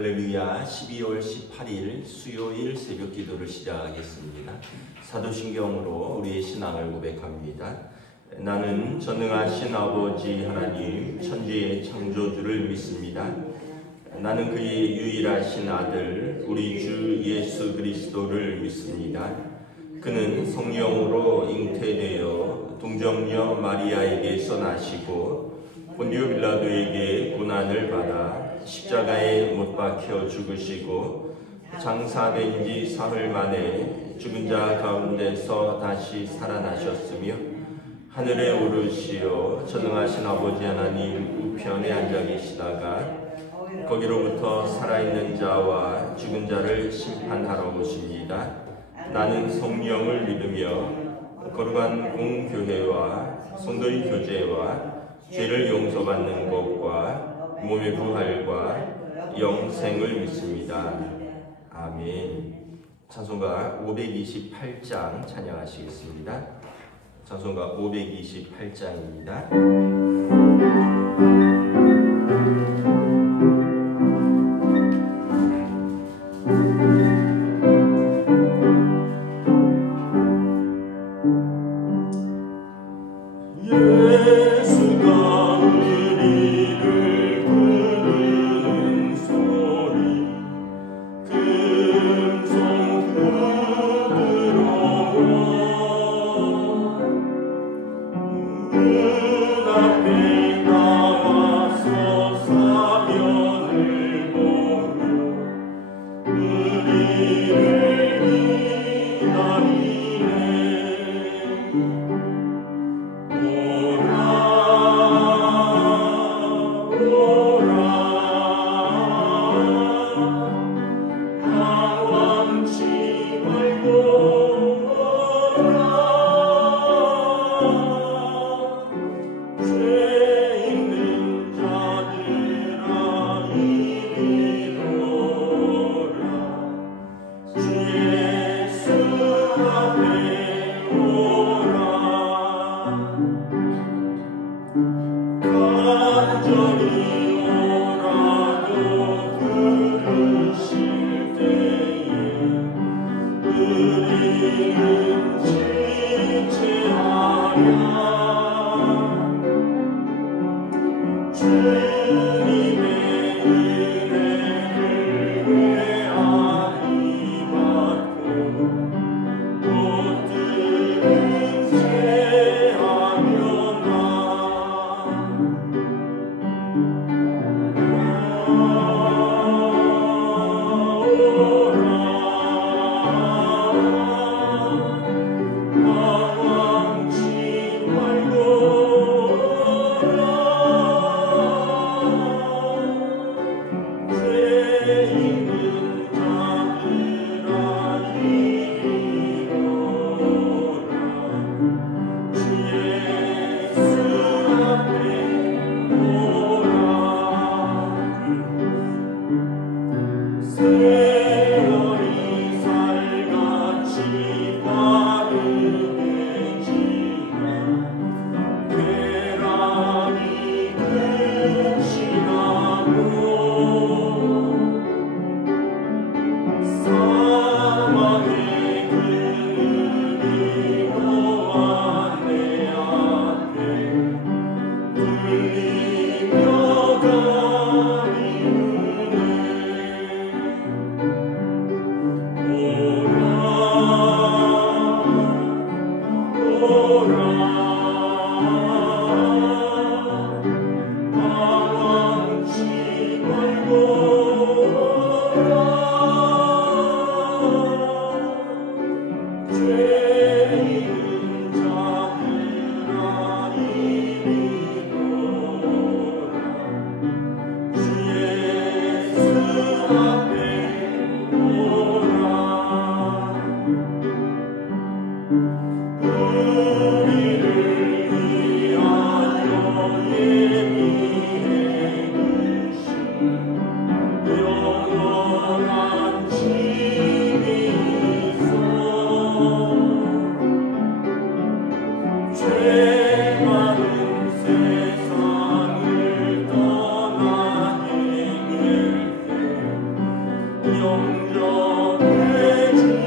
할렐루야. 12월 18일 수요일 새벽 기도를 시작하겠습니다. 사도신경으로 우리의 신앙을 고백합니다. 나는 전능하신 아버지 하나님 천지의 창조주를 믿습니다. 나는 그의 유일하신 아들 우리 주 예수 그리스도를 믿습니다. 그는 성령으로 잉태되어 동정녀 마리아에게서 나시고 본디오 빌라도에게 고난을 받아 십자가에 못 박혀 죽으시고 장사된 지 사흘 만에 죽은 자 가운데서 다시 살아나셨으며 하늘에 오르시어 전능하신 아버지 하나님 우편에 앉아 계시다가 거기로부터 살아있는 자와 죽은 자를 심판하러 오십니다. 나는 성령을 믿으며 거룩한 공교회와 성도의 교제와 죄를 용서받는 것과 몸의 부활과 영생을 믿습니다. 아멘. 찬송가 528장 찬양하시겠습니다. 찬송가 528장입니다. 영접해 주시겠네.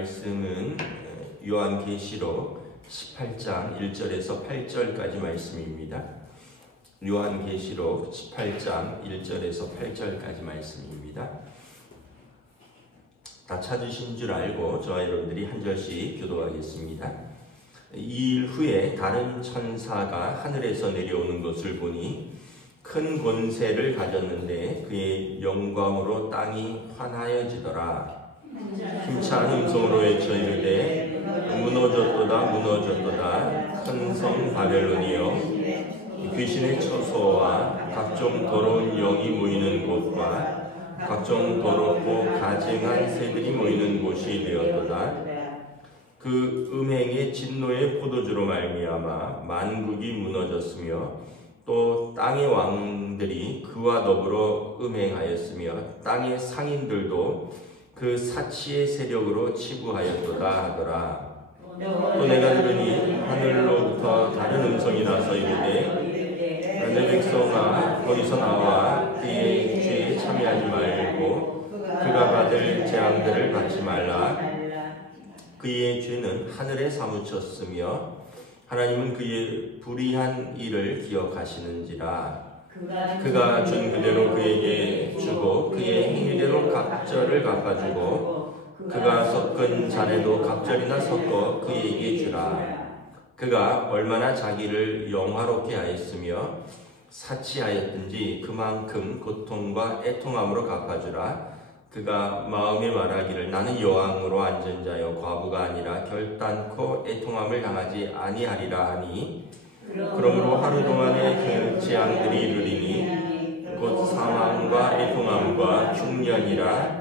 말씀은 요한계시록 18장 1절에서 8절까지 말씀입니다. 요한계시록 18장 1절에서 8절까지 말씀입니다. 다 찾으신 줄 알고 저와 여러분들이 한 절씩 교도하겠습니다. 이 일 후에 다른 천사가 하늘에서 내려오는 것을 보니 큰 권세를 가졌는데 그의 영광으로 땅이 환하여지더라. 힘찬 음성으로 외쳐 이르되 무너졌도다 무너졌도다 큰 성 바벨론이여 귀신의 처소와 각종 더러운 영이 모이는 곳과 각종 더럽고 가증한 새들이 모이는 곳이 되었도다. 그 음행의 진노의 포도주로 말미암아 만국이 무너졌으며 또 땅의 왕들이 그와 더불어 음행하였으며 땅의 상인들도 그 사치의 세력으로 치부하였도다 하더라. 또 내가 들으니 하늘로부터 다른 음성이 나서 이르되 내 백성아 거기서 나와 그의 죄에 참여하지 말고 그가 받을 재앙들을 받지 말라. 그의 죄는 하늘에 사무쳤으며 하나님은 그의 불의한 일을 기억하시는지라. 그가 준 그대로 그에게 주고 그의 행위대로 각절을 갚아주고 그가 섞은 잔에도 각절이나 섞어 그에게 주라. 그가 얼마나 자기를 영화롭게 하였으며 사치하였든지 그만큼 고통과 애통함으로 갚아주라. 그가 마음에 말하기를 나는 여왕으로 앉은 자여 과부가 아니라 결단코 애통함을 당하지 아니하리라 하니 그러므로 하루 동안의 그 재앙들이 이르리니 곧 사망과 애통함과 흉년이라.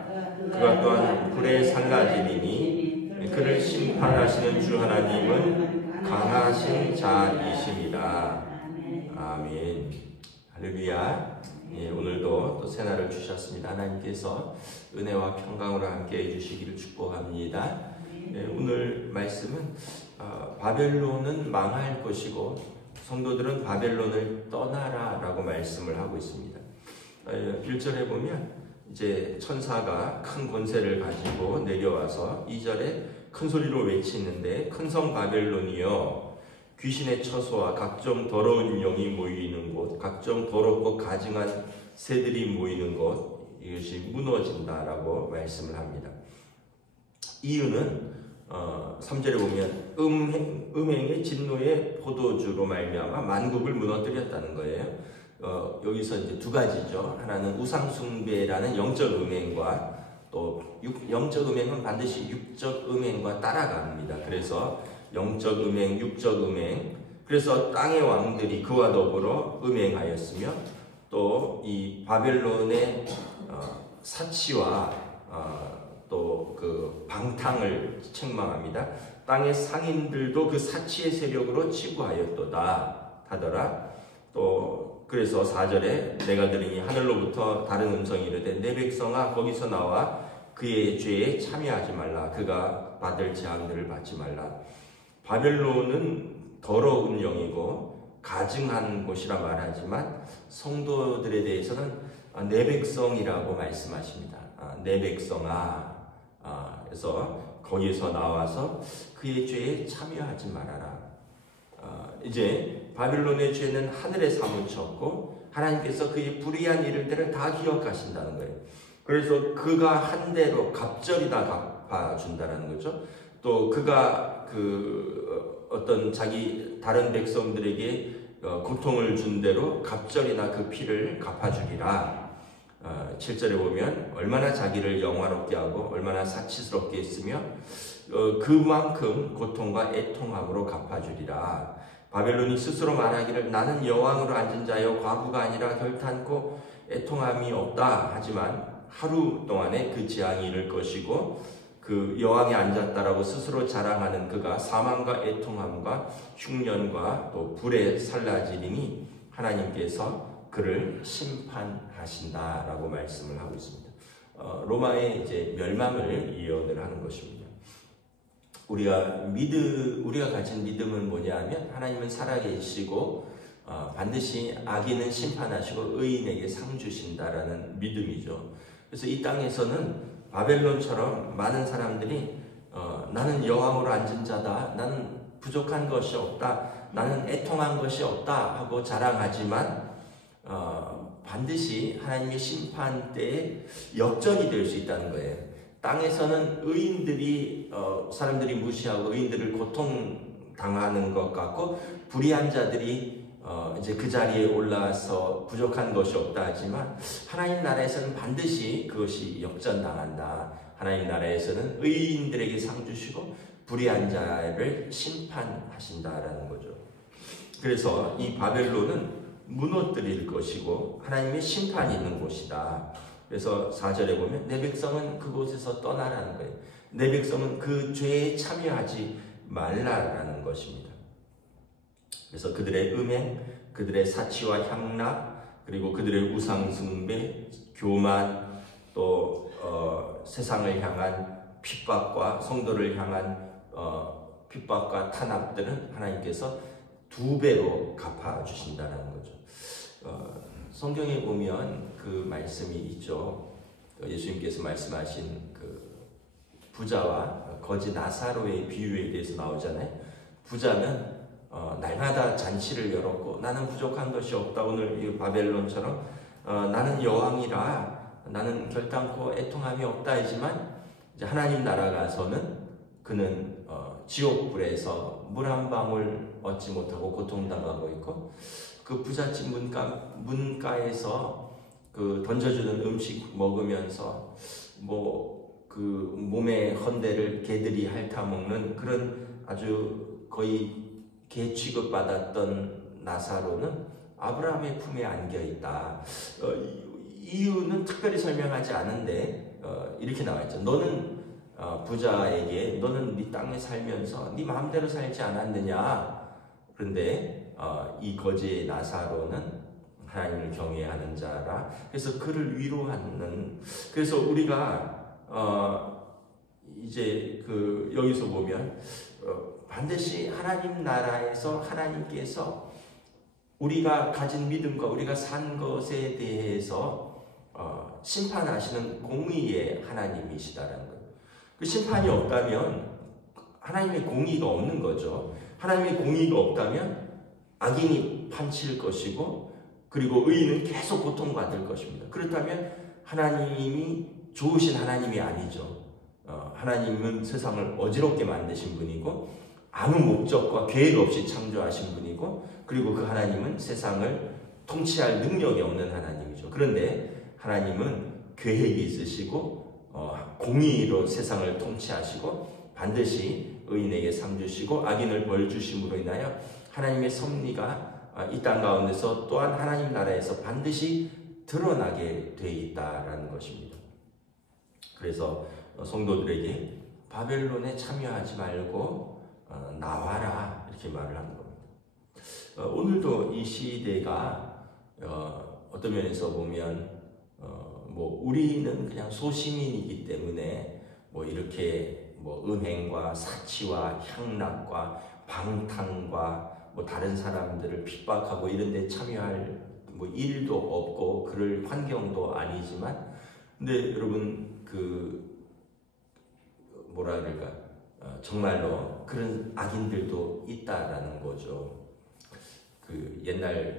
그가 또한 불에 상가지리니 그를 심판하시는 주 하나님은 강하신 자이심이라. 아멘. 할렐루야. 예, 오늘도 또 새날을 주셨습니다. 하나님께서 은혜와 평강으로 함께 해주시기를 축복합니다. 예, 오늘 말씀은 바벨론은 망할 것이고 성도들은 바벨론을 떠나라 라고 말씀을 하고 있습니다. 1절에 보면 이제 천사가 큰 권세를 가지고 내려와서 2절에 큰 소리로 외치는데 큰 성 바벨론이여 귀신의 처소와 각종 더러운 영이 모이는 곳, 각종 더럽고 가증한 새들이 모이는 곳, 이것이 무너진다라고 말씀을 합니다. 이유는 3절에 보면 음행의 진노의 포도주로 말미암아 만국을 무너뜨렸다는 거예요. 여기서 이제 두 가지죠. 하나는 우상숭배라는 영적 음행과 또 영적 음행은 반드시 육적 음행과 따라갑니다. 그래서 영적 음행, 육적 음행, 그래서 땅의 왕들이 그와 더불어 음행하였으며 또 이 바벨론의 사치와 또 그 방탕을 책망합니다. 땅의 상인들도 그 사치의 세력으로 치부하였도다 하더라. 또 그래서 4절에 내가 들으니 하늘로부터 다른 음성이 이르되 내 백성아 거기서 나와 그의 죄에 참여하지 말라. 그가 받을 재앙들을 받지 말라. 바벨론은 더러운 영이고 가증한 곳이라 말하지만 성도들에 대해서는 내 백성이라고 말씀하십니다. 내 백성아. 그래서 거기서 나와서 그의 죄에 참여하지 말아라. 이제 바벨론의 죄는 하늘에 사무쳤고 하나님께서 그의 불의한 일들을 다 기억하신다는 거예요. 그래서 그가 한 대로 갑절이 다 갚아준다는 거죠. 또 그가 어떤 자기 다른 백성들에게 고통을 준 대로 갑절이나 그 피를 갚아주리라. 7절에 보면 얼마나 자기를 영화롭게 하고 얼마나 사치스럽게 했으며 그만큼 고통과 애통함으로 갚아주리라. 바벨론이 스스로 말하기를 나는 여왕으로 앉은 자여 과부가 아니라 결탄코 애통함이 없다 하지만 하루 동안에 그 재앙이 이를 것이고 그 여왕에 앉았다라고 스스로 자랑하는 그가 사망과 애통함과 흉년과 또 불에 살라지리니 하나님께서 그를 심판하신다라고 말씀을 하고 있습니다. 로마의 이제 멸망을 예언을 하는 것입니다. 우리가 가진 믿음은 뭐냐하면 하나님은 살아계시고 반드시 악인은 심판하시고 의인에게 상 주신다라는 믿음이죠. 그래서 이 땅에서는 바벨론처럼 많은 사람들이 나는 여왕으로 앉은 자다, 나는 부족한 것이 없다, 나는 애통한 것이 없다 하고 자랑하지만 반드시 하나님의 심판 때에 역전이 될 수 있다는 거예요. 땅에서는 의인들이 사람들이 무시하고 의인들을 고통당하는 것 같고 불의한 자들이 이제 그 자리에 올라서 부족한 것이 없다 하지만 하나님 나라에서는 반드시 그것이 역전당한다. 하나님 나라에서는 의인들에게 상 주시고 불의한 자를 심판하신다라는 거죠. 그래서 이 바벨론은 무너뜨릴 것이고 하나님의 심판이 있는 곳이다. 그래서 4절에 보면 내 백성은 그곳에서 떠나라는 거예요. 내 백성은 그 죄에 참여하지 말라라는 것입니다. 그래서 그들의 음행, 그들의 사치와 향락, 그리고 그들의 우상숭배, 교만, 또 세상을 향한 핍박과 성도를 향한 핍박과 탄압들은 하나님께서 2배로 갚아주신다는 거죠. 성경에 보면 그 말씀이 있죠. 예수님께서 말씀하신 그 부자와 거지 나사로의 비유에 대해서 나오잖아요. 부자는 날마다 잔치를 열었고 나는 부족한 것이 없다. 오늘 이 바벨론처럼 나는 여왕이라 나는 결단코 애통함이 없다 하지만 이제 하나님 나라 가서는 그는 지옥불에서 물 한 방울 얻지 못하고 고통당하고 있고 그 부잣집 문가에서 그 던져주는 음식 먹으면서 그 몸의 헌대를 개들이 핥아먹는 그런 아주 거의 개 취급받았던 나사로는 아브라함의 품에 안겨있다. 이유는 특별히 설명하지 않은데 이렇게 나와있죠. 너는 부자에게 너는 네 땅에 살면서 네 마음대로 살지 않았느냐. 그런데 이 거지의 나사로는 하나님을 경외하는 자라. 그래서 그를 위로하는. 그래서 우리가 이제 여기서 보면 반드시 하나님 나라에서 하나님께서 우리가 가진 믿음과 우리가 산 것에 대해서 심판하시는 공의의 하나님이시다라는 거예요. 그 심판이 없다면 하나님의 공의가 없는 거죠. 하나님의 공의가 없다면 악인이 판칠 것이고 그리고 의인은 계속 고통받을 것입니다. 그렇다면 하나님이 좋으신 하나님이 아니죠. 하나님은 세상을 어지럽게 만드신 분이고 아무 목적과 계획 없이 창조하신 분이고 그리고 그 하나님은 세상을 통치할 능력이 없는 하나님이죠. 그런데 하나님은 계획이 있으시고 공의로 세상을 통치하시고 반드시 의인에게 상 주시고 악인을 벌 주심으로 인하여 하나님의 섭리가 이 땅 가운데서 또한 하나님 나라에서 반드시 드러나게 돼 있다라는 것입니다. 그래서 성도들에게 바벨론에 참여하지 말고 나와라 이렇게 말을 하는 겁니다. 오늘도 이 시대가 어떤 면에서 보면 우리는 그냥 소시민이기 때문에 이렇게 음행과 사치와 향락과 방탕과 다른 사람들을 핍박하고 이런 데 참여할 일도 없고 그럴 환경도 아니지만 근데 여러분 뭐라 그럴까 정말로 그런 악인들도 있다라는 거죠. 옛날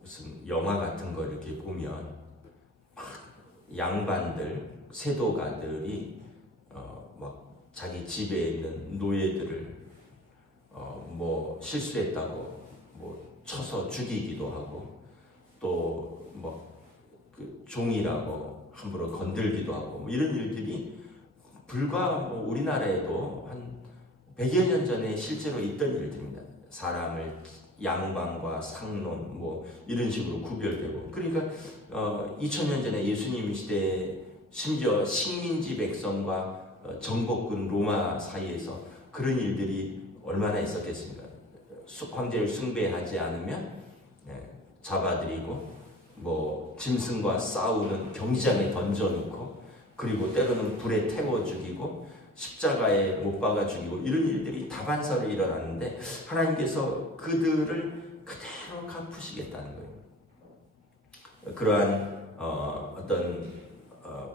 무슨 영화 같은 거 이렇게 보면 양반들, 세도가들이 막 자기 집에 있는 노예들을 실수했다고 쳐서 죽이기도 하고 또 그 종이라고 함부로 건들기도 하고 뭐 이런 일들이 불과 뭐 우리나라에도 한 100여 년 전에 실제로 있던 일들입니다. 사람을 양반과 상놈 뭐 이런 식으로 구별되고, 그러니까 2000년 전에 예수님 시대에 심지어 식민지 백성과 정복군 로마 사이에서 그런 일들이 얼마나 있었겠습니까? 황제를 숭배하지 않으면 잡아들이고 뭐 짐승과 싸우는 경기장에 던져놓고, 그리고 때로는 불에 태워 죽이고 십자가에 못 박아 죽이고 이런 일들이 다반사로 일어났는데, 하나님께서 그들을 그대로 갚으시겠다는 거예요. 그러한 어떤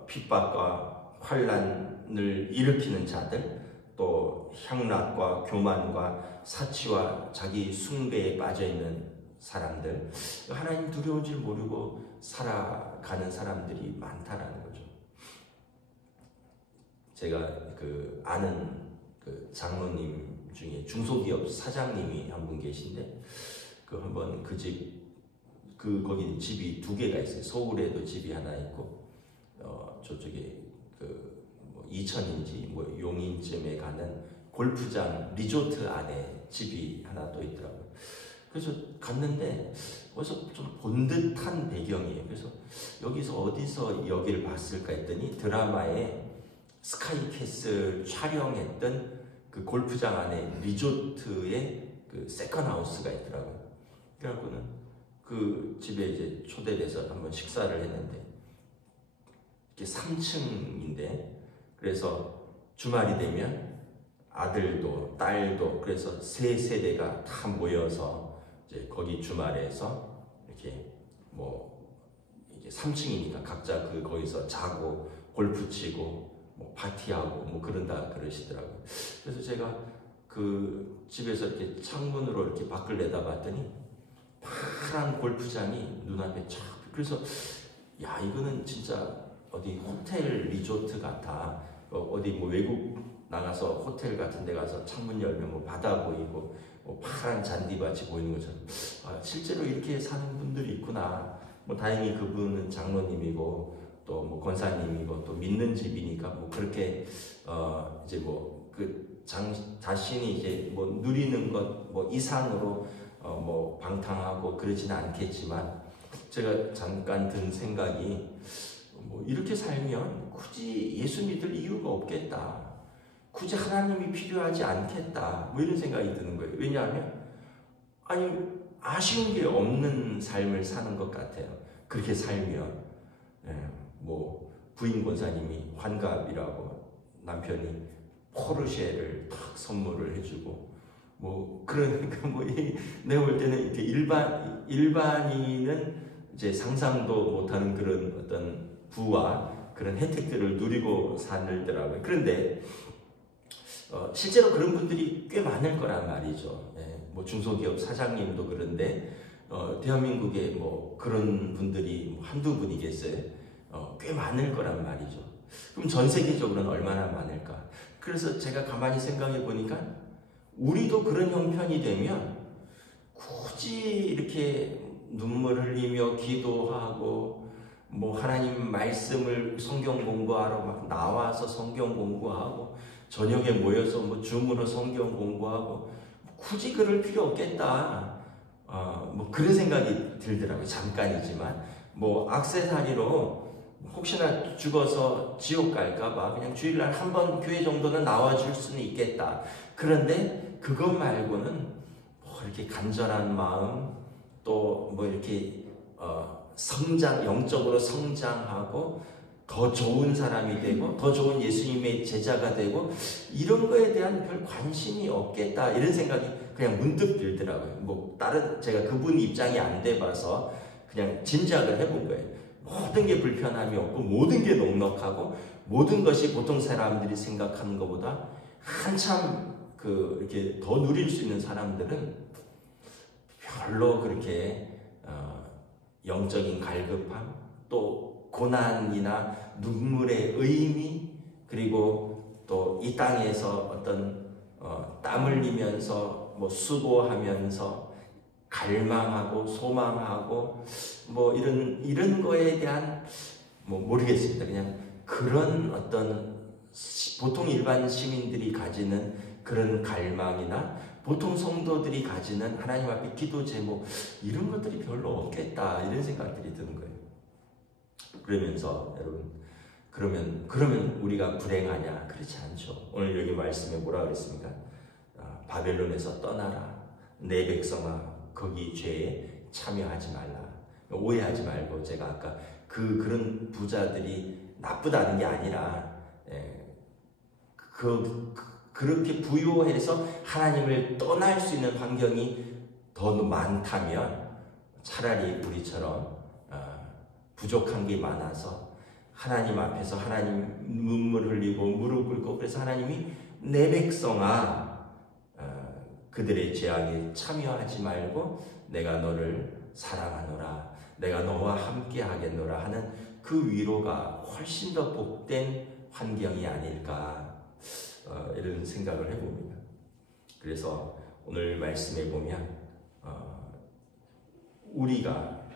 핍박과 환난을 일으키는 자들, 또 향락과 교만과 사치와 자기 숭배에 빠져있는 사람들, 하나님 두려운 줄 모르고 살아가는 사람들이 많다라는 거죠. 제가 그 아는 그 장로님 중에 중소기업 사장님이 한 분 계신데, 그 한번 거기 집이 2개가 있어요. 서울에도 집이 하나 있고, 저쪽에 뭐 이천인지 뭐 용인쯤에 가는 골프장 리조트 안에 집이 하나 또 있더라고요. 그래서 갔는데 어디서 좀 본 듯한 배경이에요. 그래서 여기서 어디서 여기를 봤을까 했더니 드라마에 스카이캐슬 촬영했던 그 골프장 안에 리조트에 그 세컨하우스가 있더라고요. 그래갖고는 그 집에 이제 초대돼서 한번 식사를 했는데, 이게 3층인데, 그래서 주말이 되면 아들도 딸도 그래서 3세대가 다 모여서 이제 거기 주말에서 이렇게 뭐 이게 3층이니까 각자 거기서 자고 골프 치고 뭐 파티하고 뭐 그런다 그러시더라고요. 그래서 제가 그 집에서 이렇게 창문으로 이렇게 밖을 내다봤더니 파란 골프장이 눈앞에 쫙. 그래서 야, 이거는 진짜 어디 호텔 리조트 같아. 어디 뭐 외국 나가서 호텔 같은 데 가서 창문 열면 뭐 바다 보이고 뭐 파란 잔디밭이 보이는 것처럼, 아, 실제로 이렇게 사는 분들이 있구나. 뭐 다행히 그분은 장로님이고 또 뭐 권사님이고 또 믿는 집이니까 뭐 그렇게 이제 뭐 그 자신이 이제 뭐 누리는 것 뭐 이상으로 뭐 방탕하고 그러지는 않겠지만, 제가 잠깐 든 생각이, 뭐 이렇게 살면 굳이 예수 믿을 이유가 없겠다, 굳이 하나님이 필요하지 않겠다, 뭐 이런 생각이 드는 거예요. 왜냐하면 아니 아쉬운 게 없는 삶을 사는 것 같아요. 그렇게 살면. 뭐 부인 권사님이 환갑이라고 남편이 포르쉐를 탁 선물을 해주고 뭐 그러니까 뭐 내가 볼 때는 이렇게 일반인은 이제 상상도 못하는 그런 어떤 부와 그런 혜택들을 누리고 살더라고요. 그런데 실제로 그런 분들이 꽤 많을 거란 말이죠. 뭐 중소기업 사장님도 그런데 대한민국에 뭐 그런 분들이 뭐 한두 분이겠어요? 꽤 많을 거란 말이죠. 그럼 전 세계적으로는 얼마나 많을까? 그래서 제가 가만히 생각해 보니까 우리도 그런 형편이 되면 굳이 이렇게 눈물 흘리며 기도하고 뭐 하나님 말씀을 성경 공부하러 막 나와서 성경 공부하고 저녁에 모여서 뭐 줌으로 성경 공부하고 굳이 그럴 필요 없겠다. 뭐 그런 생각이 들더라고요. 잠깐이지만 뭐 액세서리로 혹시나 죽어서 지옥 갈까봐 그냥 주일날 한 번 교회 정도는 나와줄 수는 있겠다. 그런데 그것 말고는 뭐 이렇게 간절한 마음, 또 뭐 이렇게 영적으로 성장하고 더 좋은 사람이 되고 더 좋은 예수님의 제자가 되고 이런 거에 대한 별 관심이 없겠다, 이런 생각이 그냥 문득 들더라고요. 뭐 다른 제가 그분 입장이 안 돼봐서 그냥 짐작을 해본 거예요. 모든 게 불편함이 없고 모든 게 넉넉하고 모든 것이 보통 사람들이 생각하는 것보다 한참 이렇게 더 누릴 수 있는 사람들은 별로 그렇게 영적인 갈급함, 또 고난이나 눈물의 의미, 그리고 또 이 땅에서 어떤 땀 흘리면서 뭐 수고하면서 갈망하고 소망하고 뭐 이런 거에 대한 뭐 모르겠습니다. 그냥 그런 어떤 보통 일반 시민들이 가지는 그런 갈망이나 보통 성도들이 가지는 하나님 앞에 기도 제목 이런 것들이 별로 없겠다 이런 생각들이 드는 거예요. 그러면서 여러분 그러면 우리가 불행하냐? 그렇지 않죠. 오늘 여기 말씀에 뭐라 그랬습니까? 바벨론에서 떠나라. 내 백성아 거기 죄에 참여하지 말라. 오해하지 말고 제가 아까 그런 부자들이 나쁘다는 게 아니라 그렇게 부유해서 하나님을 떠날 수 있는 환경이 더 많다면 차라리 우리처럼 부족한 게 많아서 하나님 앞에서 하나님 눈물 흘리고 무릎 꿇고 그래서 하나님이 내 백성아 그들의 죄악에 참여하지 말고 내가 너를 사랑하노라 내가 너와 함께 하겠노라 하는 그 위로가 훨씬 더 복된 환경이 아닐까 이런 생각을 해봅니다. 그래서 오늘 말씀에 보면 우리가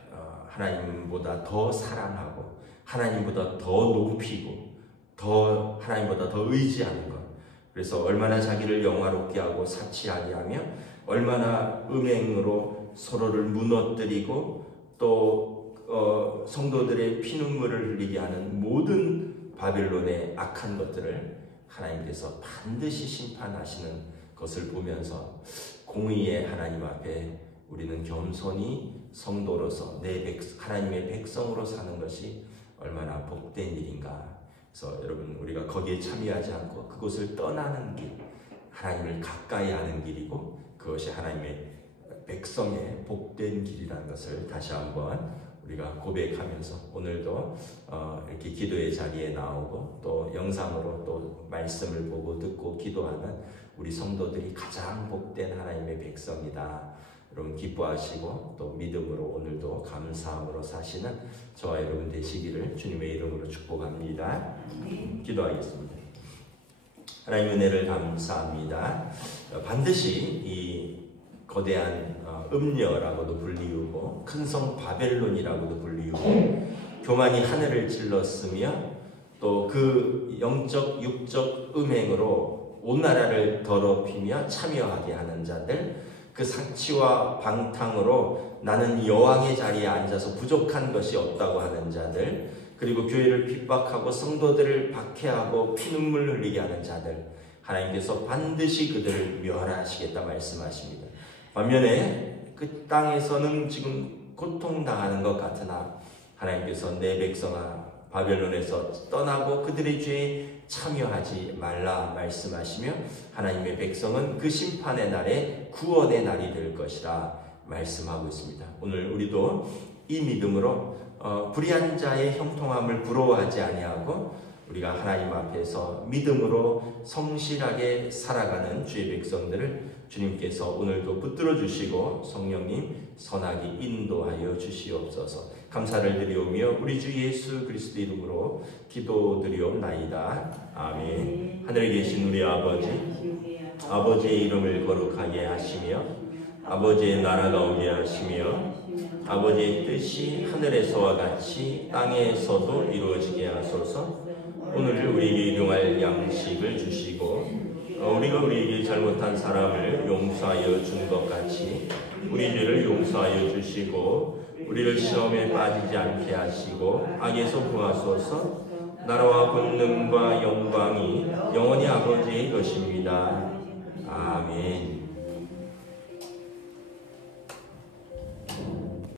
하나님보다 더 사랑하고 하나님보다 더 높이고 더 하나님보다 더 의지하는 것 그래서 얼마나 자기를 영화롭게 하고 사치하게 하며 얼마나 음행으로 서로를 무너뜨리고 또 성도들의 피눈물을 흘리게 하는 모든 바벨론의 악한 것들을 하나님께서 반드시 심판하시는 것을 보면서 공의의 하나님 앞에 우리는 겸손히 성도로서 하나님의 백성으로 사는 것이 얼마나 복된 일인가. 그래서 여러분 우리가 거기에 참여하지 않고 그곳을 떠나는 길, 하나님을 가까이 하는 길이고 그것이 하나님의 백성의 복된 길이라는 것을 다시 한번 우리가 고백하면서 오늘도 이렇게 기도의 자리에 나오고 또 영상으로 또 말씀을 보고 듣고 기도하는 우리 성도들이 가장 복된 하나님의 백성이다. 여러분 기뻐하시고 또 믿음으로 오늘도 감사함으로 사시는 저와 여러분 되시기를 주님의 이름으로 축복합니다. 기도하겠습니다. 하나님 은혜를 감사합니다. 반드시 이 거대한 음녀라고도 불리우고 큰 성 바벨론이라고도 불리우고 교만이 하늘을 찔렀으며 또 그 영적 육적 음행으로 온 나라를 더럽히며 참여하게 하는 자들 그 사치와 방탕으로 나는 여왕의 자리에 앉아서 부족한 것이 없다고 하는 자들 그리고 교회를 핍박하고 성도들을 박해하고 피눈물 흘리게 하는 자들 하나님께서 반드시 그들을 멸하시겠다 말씀하십니다. 반면에 그 땅에서는 지금 고통당하는 것 같으나 하나님께서 내 백성아 바벨론에서 떠나고 그들의 죄에 참여하지 말라 말씀하시며 하나님의 백성은 그 심판의 날에 구원의 날이 될 것이라 말씀하고 있습니다. 오늘 우리도 이 믿음으로 불의한 자의 형통함을 부러워하지 아니하고 우리가 하나님 앞에서 믿음으로 성실하게 살아가는 주의 백성들을 주님께서 오늘도 붙들어 주시고 성령님 선하게 인도하여 주시옵소서. 감사를 드리오며 우리 주 예수 그리스도 이름으로 기도드리옵나이다. 아멘. 하늘에 계신 우리 아버지의 이름을 거룩하게 하시며 아버지의 나라가 오게 하시며 아버지의 뜻이 하늘에서와 같이 땅에서도 이루어지게 하소서. 오늘 우리에게 일용할 양식을 주시고 우리가 우리에게 잘못한 사람을 용서하여 준 것 같이 우리 죄를 용서하여 주시고 우리를 시험에 빠지지 않게 하시고 악에서 구하소서. 나라와 권능과 영광이 영원히 아버지의 것입니다. 아멘.